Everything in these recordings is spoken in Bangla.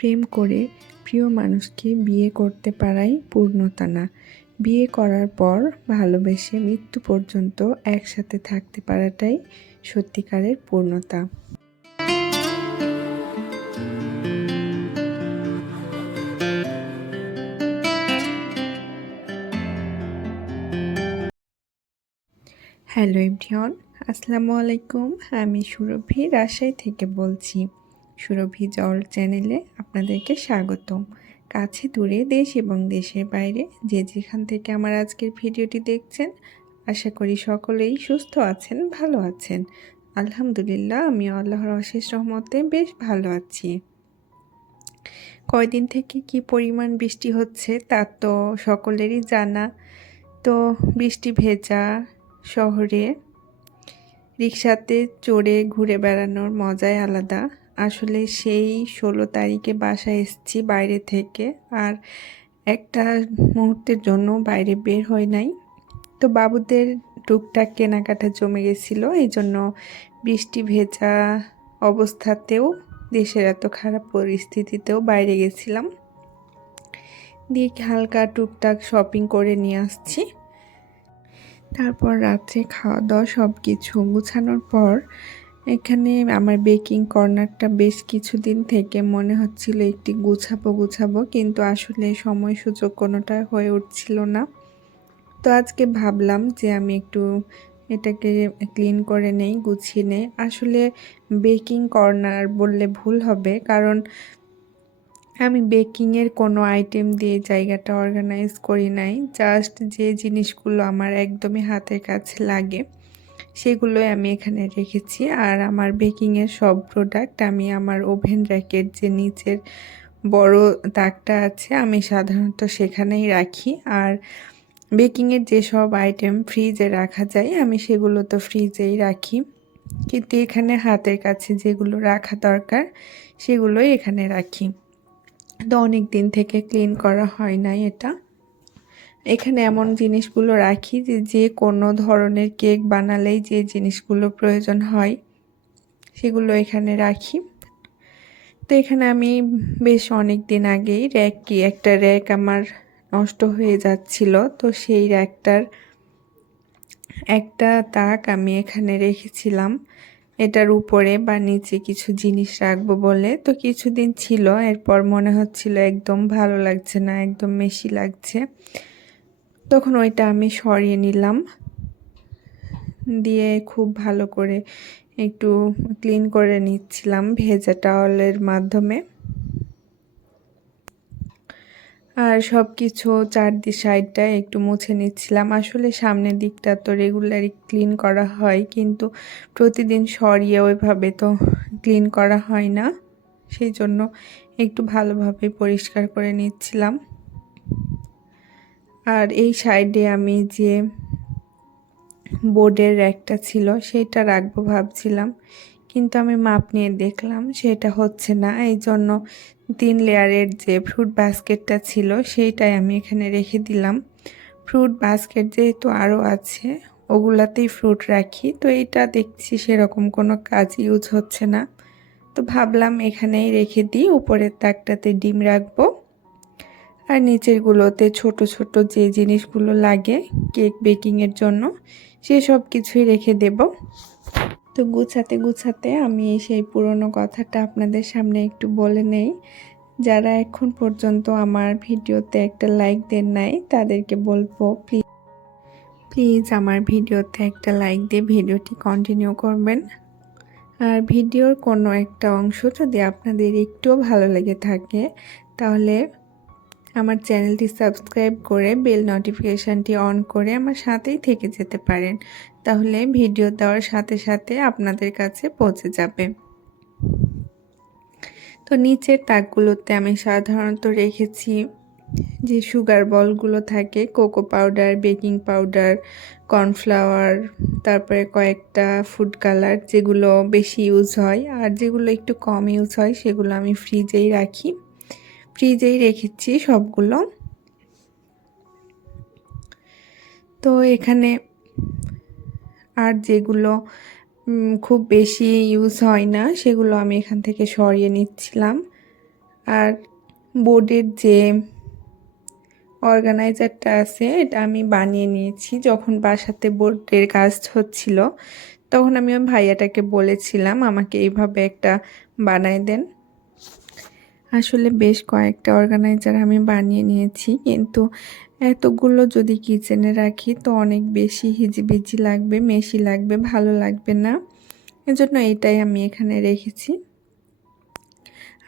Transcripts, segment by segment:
প্রেম করে প্রিয় মানুষকে বিয়ে করতে পারাই পূর্ণতা না, বিয়ে করার পর ভালোবেসে মৃত্যু পর্যন্ত একসাথে থাকতে পারাটাই সত্যিকারের পূর্ণতা। হ্যালো এভরিওয়ান, আসসালামু আলাইকুম। আমি সুরভি রাজশাহী থেকে বলছি। সুরভি জল চ্যানেলে আপনাদেরকে স্বাগতম। কাছে দূরে দেশ এবং দেশের বাইরে যে যেখান থেকে আমার আজকের ভিডিওটি দেখছেন, আশা করি সকলেই সুস্থ আছেন, ভালো আছেন। আলহামদুলিল্লাহ, আমি আল্লাহর অশেষ রহমতে বেশ ভালো আছি। কয়দিন থেকে কি পরিমাণ বৃষ্টি হচ্ছে তা তো সকলেরই জানা। তো বৃষ্টি ভেজা শহরে রিক্সাতে চড়ে ঘুরে বেড়ানোর মজাই আলাদা। আসলে সেই 16 তারিখে বাসায় এসেছি বাইরে থেকে, আর একটা মুহূর্তের জন্য বাইরে বের হয় নাই। তো বাবুদের টুকটাক কেনাকাটা জমে গেছিলো, এই জন্য বৃষ্টি ভেজা অবস্থাতেও, দেশের এত খারাপ পরিস্থিতিতেও বাইরে গেছিলাম। দিয়ে হালকা টুকটাক শপিং করে নিয়ে আসছি। তারপর রাত্রে খাওয়া দাওয়া সব কিছু গুছানোর পর এখানে আমার বেকিং কর্নারটা বেশ কিছুদিন থেকে মনে হচ্ছিল একটি গুছাবো, কিন্তু আসলে সময় সুযোগ কোনোটা হয়ে উঠছিল না। তো আজকে ভাবলাম যে আমি একটু এটাকে ক্লিন করে নেই, গুছিয়ে নেই। আসলে বেকিং কর্নার বললে ভুল হবে, কারণ আমি বেকিংয়ের কোনো আইটেম দিয়ে জায়গাটা অর্গানাইজ করি নাই। জাস্ট যে জিনিসগুলো আমার একদমই হাতের কাছে লাগে সেগুলোই আমি এখানে রেখেছি। আর আমার বেকিংয়ের সব প্রোডাক্ট আমি আমার ওভেন র্যাকের যে নিচের বড় তাকটা আছে আমি সাধারণত সেখানেই রাখি। আর বেকিংয়ের যেসব আইটেম ফ্রিজে রাখা যায় আমি সেগুলো তো ফ্রিজেই রাখি, কিন্তু এখানে হাতের কাছে যেগুলো রাখা দরকার সেগুলোই এখানে রাখি। তো অনেক দিন থেকে ক্লিন করা হয় নাই এটা। এখানে এমন জিনিসগুলো রাখি যে কোনো ধরনের কেক বানালেই যে জিনিসগুলো প্রয়োজন হয় সেগুলো এখানে রাখি। তো এখানে আমি বেশ অনেক দিন আগেই একটা র্যাক আমার নষ্ট হয়ে যাচ্ছিল, তো সেই র্যাকটার একটা তাক আমি এখানে রেখেছিলাম এটার উপরে বা নিচে কিছু জিনিস রাখবো বলে। তো কিছুদিন ছিল, এরপর মনে হচ্ছিল একদম ভালো লাগছে না, একদম মেশি লাগছে। তখন ওইটা আমি সরিয়ে নিলাম, দিয়ে খুব ভালো করে একটু ক্লিন করে নিচ্ছিলাম ভেজা টাওয়ালের মাধ্যমে। আর সব কিছু সাইডটা একটু মুছে নিচ্ছিলাম। আসলে সামনের দিকটা তো রেগুলারই ক্লিন করা হয়, কিন্তু প্রতিদিন সরিয়ে ওইভাবে তো ক্লিন করা হয় না, সেই জন্য একটু ভালোভাবে পরিষ্কার করে নিচ্ছিলাম। আর এই সাইডে আমি যে বোর্ডের র্যাকটা ছিল সেটা রাখবো ভাবছিলাম, কিন্তু আমি মাপ নিয়ে দেখলাম সেটা হচ্ছে না। এই জন্য 3 লেয়ারের যে ফ্রুট বাস্কেটটা ছিল সেইটাই আমি এখানে রেখে দিলাম। ফ্রুট বাস্কেট যেহেতু আরও আছে ওগুলাতেই ফ্রুট রাখি, তো এইটা দেখছি সেরকম কোনো কাজ ইউজ হচ্ছে না, তো ভাবলাম এখানেই রেখে দিই। উপরের তাকটাতে ডিম রাখবো, আর নিচেরগুলোতে ছোট ছোট যে জিনিসগুলো লাগে কেক বেকিংয়ের জন্য সেসব কিছুই রেখে দেব। তো গুছাতে আমি সেই পুরনো কথাটা আপনাদের সামনে একটু বলে নেই। যারা এখন পর্যন্ত আমার ভিডিওতে একটা লাইক দেন নাই তাদেরকে বলবো প্লিজ আমার ভিডিওতে একটা লাইক দিয়ে ভিডিওটি কন্টিনিউ করবেন। আর ভিডিওর কোনো একটা অংশ যদি আপনাদের একটুও ভালো লেগে থাকে তাহলে আমার চ্যানেলটি সাবস্ক্রাইব করে বেল নোটিফিকেশানটি অন করে আমার সাথেই থেকে যেতে পারেন, তাহলে ভিডিও দেওয়ার সাথে সাথে আপনাদের কাছে পৌঁছে যাবে। তো নিচের তাকগুলোতে আমি সাধারণত রেখেছি যে সুগার বলগুলো থাকে, cocoa powder, baking powder, cornflour, তারপরে কয়েকটা ফুড কালার যেগুলো বেশি ইউজ হয়, আর যেগুলো একটু কম ইউজ হয় সেগুলো আমি ফ্রিজেই রেখেছি সবগুলো। তো এখানে আর যেগুলো খুব বেশি ইউজ হয় না সেগুলো আমি এখান থেকে সরিয়ে নিচ্ছিলাম। আর বোর্ডের যে অর্গানাইজারটা আছে এটা আমি বানিয়ে নিয়েছি। যখন বাসাতে বোর্ডের কাজ হচ্ছিল তখন আমি ওই ভাইয়াটাকে বলেছিলাম আমাকে এইভাবে একটা বানাই দেন। আসলে বেশ কয়েকটা অর্গানাইজার আমি বানিয়ে নিয়েছি, কিন্তু এতগুলো যদি কিচেনে রাখি তো অনেক বেশি হিজিবিজি লাগবে, মেশি লাগবে, ভালো লাগবে না। এজন্য এটাই আমি এখানে রেখেছি।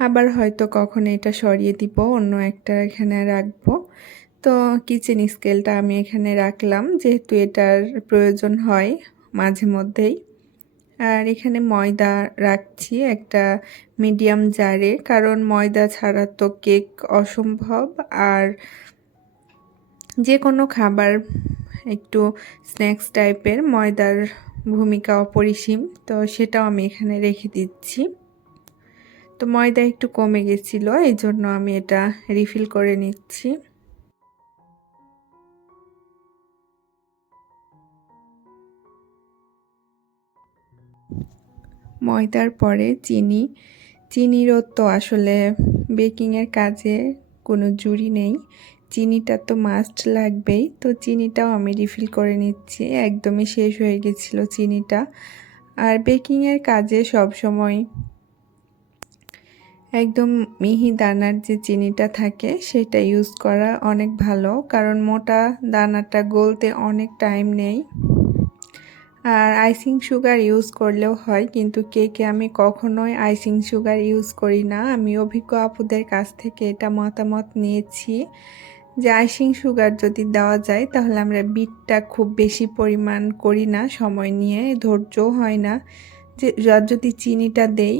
আবার হয়তো কখন এটা সরিয়ে দিব, অন্য একটা এখানে রাখবো। তো কিচেন স্কেলটা আমি এখানে রাখলাম যেহেতু এটার প্রয়োজন হয় মাঝে মধ্যেই। আর এখানে ময়দা রাখছি একটা মিডিয়াম জারে, কারণ ময়দা ছাড়া তো কেক অসম্ভব। আর যে কোনো খাবার একটু স্ন্যাক্স টাইপের ময়দার ভূমিকা অপরিসীম, তো সেটাও আমি এখানে রেখে দিচ্ছি। তো ময়দা একটু কমে গেছিলো, এই জন্য আমি এটা রিফিল করে নিচ্ছি। ময়দার পরে চিনিরও তো আসলে বেকিংয়ের কাজে কোনো জুড়ি নেই, চিনিটা তো মাস্ট লাগবেই। তো চিনিটাও আমি রিফিল করে নিচ্ছি, একদমই শেষ হয়ে গেছিলো চিনিটা। আর বেকিংয়ের কাজে সব সময় একদম মিহি দানার যে চিনিটা থাকে সেটা ইউজ করা অনেক ভালো, কারণ মোটা দানাটা গলতে অনেক টাইম নেয়। আর আইসিং সুগার ইউজ করলেও হয়, কিন্তু কেকে আমি কখনোই আইসিং সুগার ইউজ করি না। আমি অভিজ্ঞ আপুদের কাছ থেকে এটা মতামত নিয়েছি যে আইসিং সুগার যদি দেওয়া যায় তাহলে আমরা বিটটা খুব বেশি পরিমাণ করি না, সময় নিয়ে ধৈর্যও হয় না। যে যদি চিনিটা দেই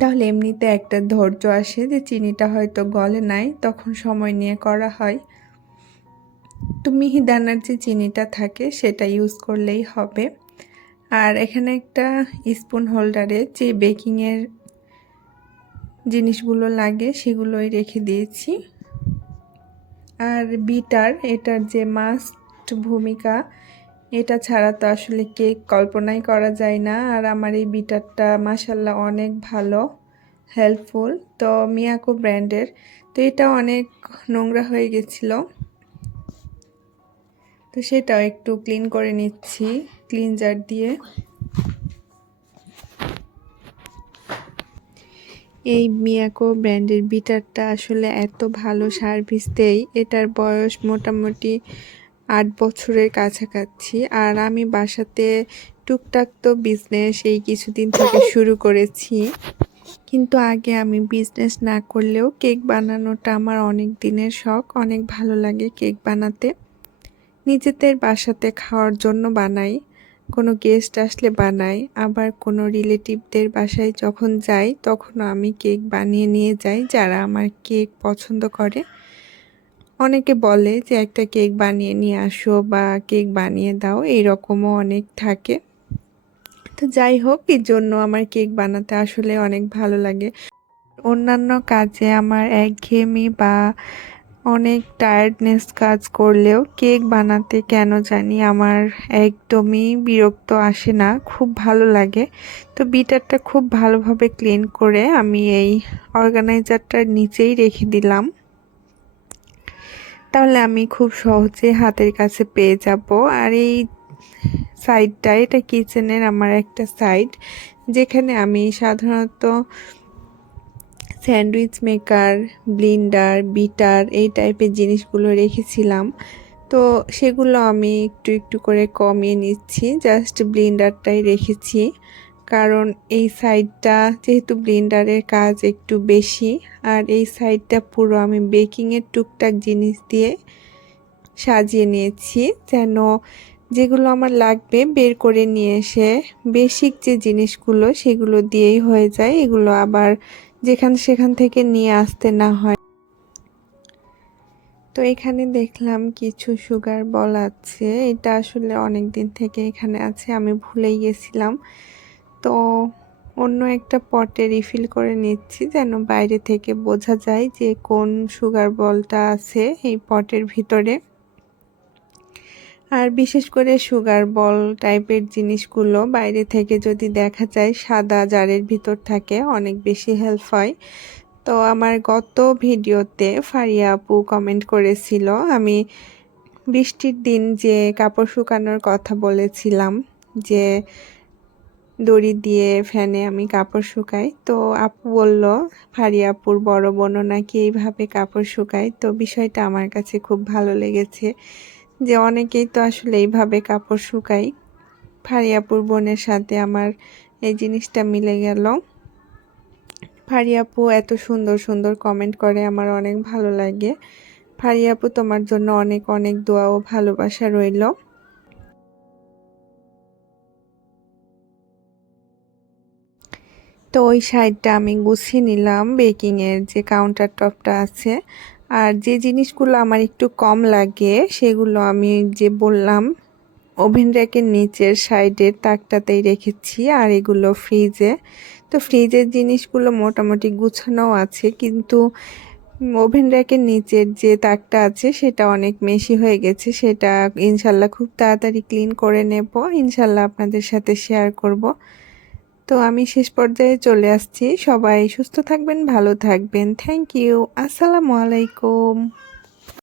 তাহলে এমনিতে একটা ধৈর্য আসে যে চিনিটা হয়তো গলে নাই, তখন সময় নিয়ে করা হয়। তো মিহিদানার যে চিনিটা থাকে সেটা ইউজ করলেই হবে। আর এখানে একটা স্পুন হোল্ডারে যে বেকিংয়ের জিনিসগুলো লাগে সেগুলোই রেখে দিয়েছি। আর বিটার, এটার যে মাস্ট ভূমিকা, এটা ছাড়া তো আসলে কেক কল্পনাই করা যায় না। আর আমার এই বিটারটা মাশাল্লাহ অনেক ভালো, হেল্পফুল। তো মিয়াকো ব্র্যান্ডের। তো এটা অনেক নোংরা হয়ে গেছিলো, তো সেটাও একটু ক্লিন করে নিচ্ছি ক্লিনজার দিয়ে। এই মিয়াকো ব্র্যান্ডের বিটারটা আসলে এত ভালো সার্ভিস দেয়, এটার বয়স মোটামুটি 8 বছরের কাছাকাছি। আর আমি বাসাতে টুকটাক তো বিজনেস এই কিছুদিন থেকে শুরু করেছি, কিন্তু আগে আমি বিজনেস না করলেও কেক বানানোটা আমার অনেক দিনের শখ, অনেক ভালো লাগে কেক বানাতে। নিজেদের বাসাতে খাওয়ার জন্য বানাই, কোনো গেস্ট আসলে বানাই, আবার কোনো রিলেটিভদের বাসায় যখন যাই তখনও আমি কেক বানিয়ে নিয়ে যাই যারা আমার কেক পছন্দ করে। অনেকে বলে যে একটা কেক বানিয়ে নিয়ে আসো বা কেক বানিয়ে দাও, এইরকমও অনেক থাকে। তো যাই হোক, এর জন্য আমার কেক বানাতে আসলে অনেক ভালো লাগে। অন্যান্য কাজে আমার একঘেয়েমি বা অনেক টায়ার্ডনেস কাজ করলেও কেক বানাতে কেন জানি আমার একদমই বিরক্ত আসে না, খুব ভালো লাগে। তো বিটারটা খুব ভালোভাবে ক্লিন করে আমি এই অর্গানাইজারটার নিচেই রেখে দিলাম, তাহলে আমি খুব সহজে হাতের কাছে পেয়ে যাব। আর এই সাইডটা, এটা কিচেনের আমার একটা সাইড যেখানে আমি সাধারণত স্যান্ডউইচ মেকার, ব্লেন্ডার, বিটার এই টাইপের জিনিসগুলো রেখেছিলাম। তো সেগুলো আমি একটু একটু করে কমিয়ে নিচ্ছি, জাস্ট ব্লেন্ডারটাই রেখেছি। কারণ এই সাইডটা যেহেতু ব্লেন্ডারের কাজ একটু বেশি, আর এই সাইডটা পুরো আমি বেকিংয়ের টুকটাক জিনিস দিয়ে সাজিয়ে নিয়েছি, যেন যেগুলো আমার লাগবে বের করে নিয়ে এসে বেসিক যে জিনিসগুলো সেগুলো দিয়েই হয়ে যায়, এগুলো আবার সেখান থেকে নিয়ে আসতে না হয়। তো এখানে দেখলাম কিছু সুগার বল আছে, এটা আসলে অনেক দিন থেকে এখানে আছে, আমি ভুলেই গেছিলাম। তো অন্য একটা পটে রিফিল করে নিচ্ছি যেন বাইরে থেকে বোঝা যায় যে কোন সুগার বলটা আছে এই পটের ভিতরে। আর বিশেষ করে সুগার বল টাইপের জিনিসগুলো বাইরে থেকে যদি দেখা যায় সাদা জারের ভিতর থাকে, অনেক বেশি হেল্প হয়। তো আমার গত ভিডিওতে ফারিয়া আপু কমেন্ট করেছিল আমি বৃষ্টির দিন যে কাপড় শুকানোর কথা বলেছিলাম, যে দড়ি দিয়ে ফ্যানে আমি কাপড় শুকাই। তো আপু বলল ফারিয়া আপুর বড় বোনও নাকি এইভাবে কাপড় শুকায়। তো বিষয়টা আমার কাছে খুব ভালো লেগেছে যে অনেকেই তো আসলে এইভাবে কাপড় শুকায়। ফারিয়া আপুর বোনের সাথে আমার এই জিনিসটা মিলে গেল। ফারিয়া আপু এত সুন্দর সুন্দর কমেন্ট করে, আমার অনেক ভালো লাগে। ফারিয়া আপু, তোমার জন্য অনেক অনেক দোয়া ও ভালোবাসা রইল। তো ওই সাইডটা আমি গুছিয়ে নিলাম, বেকিংয়ের যে কাউন্টার টপটা আছে। আর যে জিনিসগুলো আমার একটু কম লাগে সেগুলো আমি যে বললাম ওভেন র্যাকের নিচের সাইডের তাকটাতেই রেখেছি, আর এগুলো ফ্রিজে। তো ফ্রিজের জিনিসগুলো মোটামুটি গুছানো আছে, কিন্তু ওভেন র্যাকের নিচের যে তাকটা আছে সেটা অনেক মেশি হয়ে গেছে। সেটা ইনশাল্লাহ খুব তাড়াতাড়ি ক্লিন করে নেব, ইনশাল্লাহ আপনাদের সাথে শেয়ার করব। তো আমি শেষ পর্যায়ে চলে আসছি। সবাই সুস্থ থাকবেন, ভালো থাকবেন। Thank you. আসসালামু আলাইকুম।